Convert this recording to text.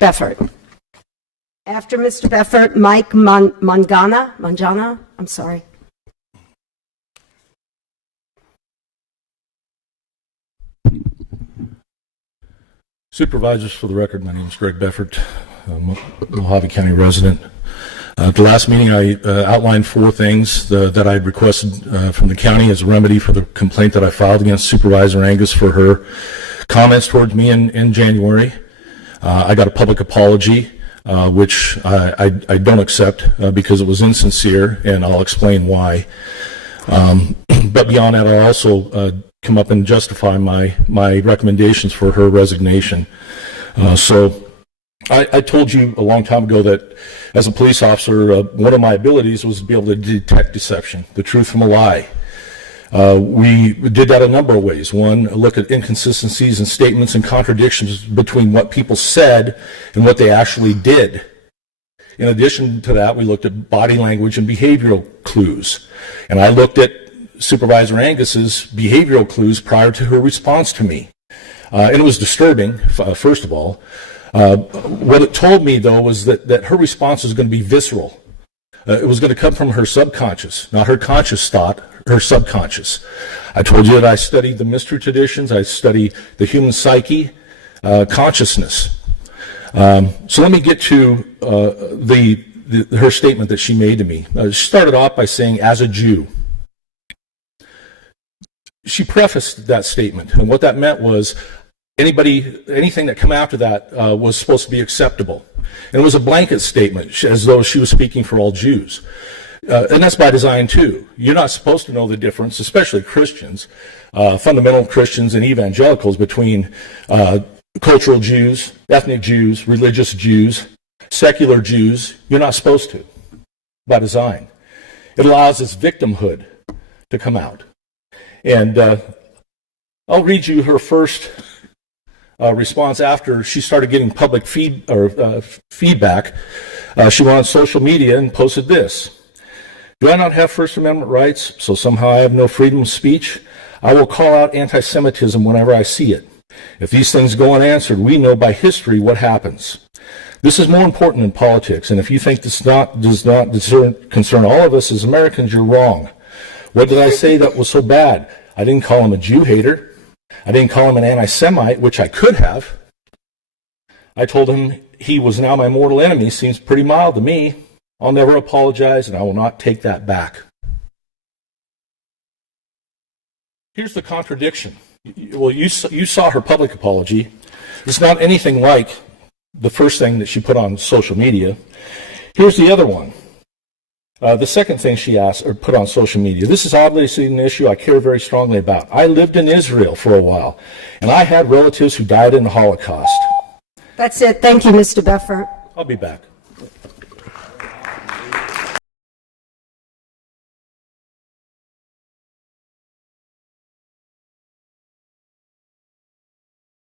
Beffert. After Mr. Beffert, Mike Mangana, I'm sorry. Supervisors, for the record, my name is Greg Beffert, Mojave County resident. At the last meeting, I outlined 4 things that I had requested from the county as a remedy for the complaint that I filed against Supervisor Angus for her comments towards me in January. I got a public apology, which I don't accept because it was insincere, and I'll explain why. But beyond that, I'll also come up and justify my recommendations for her resignation. So I told you a long time ago that as a police officer, one of my abilities was to be able to detect deception, the truth from a lie. We did that a number of ways. One, look at inconsistencies in statements and contradictions between what people said and what they actually did. In addition to that, we looked at body language and behavioral clues. And I looked at Supervisor Angus's behavioral clues prior to her response to me. And it was disturbing, first of all. What it told me, though, was that her response was going to be visceral. It was going to come from her subconscious, not her conscious thought, her subconscious. I told you that I studied the mystery traditions, I study the human psyche, consciousness. So let me get to her statement that she made to me. She started off by saying, as a Jew. She prefaced that statement, and what that meant was anything that came after that was supposed to be acceptable. And it was a blanket statement, as though she was speaking for all Jews. And that's by design, too. You're not supposed to know the difference, especially Christians, fundamental Christians and evangelicals, between cultural Jews, ethnic Jews, religious Jews, secular Jews. You're not supposed to, by design. It allows this victimhood to come out. And I'll read you her first response after she started getting public feedback. She went on social media and posted this. Do I not have First Amendment rights, so somehow I have no freedom of speech? I will call out anti-Semitism whenever I see it. If these things go unanswered, we know by history what happens. This is more important than politics, and if you think this does not concern all of us as Americans, you're wrong. What did I say that was so bad? I didn't call him a Jew hater. I didn't call him an anti-Semite, which I could have. I told him he was now my mortal enemy. Seems pretty mild to me. I'll never apologize, and I will not take that back. Here's the contradiction. Well, you saw her public apology. It's not anything like the first thing that she put on social media. Here's the other one. The second thing she asked or put on social media. This is obviously an issue I care very strongly about. I lived in Israel for a while, and I had relatives who died in the Holocaust. That's it. Thank you, Mr. Beffert. I'll be back.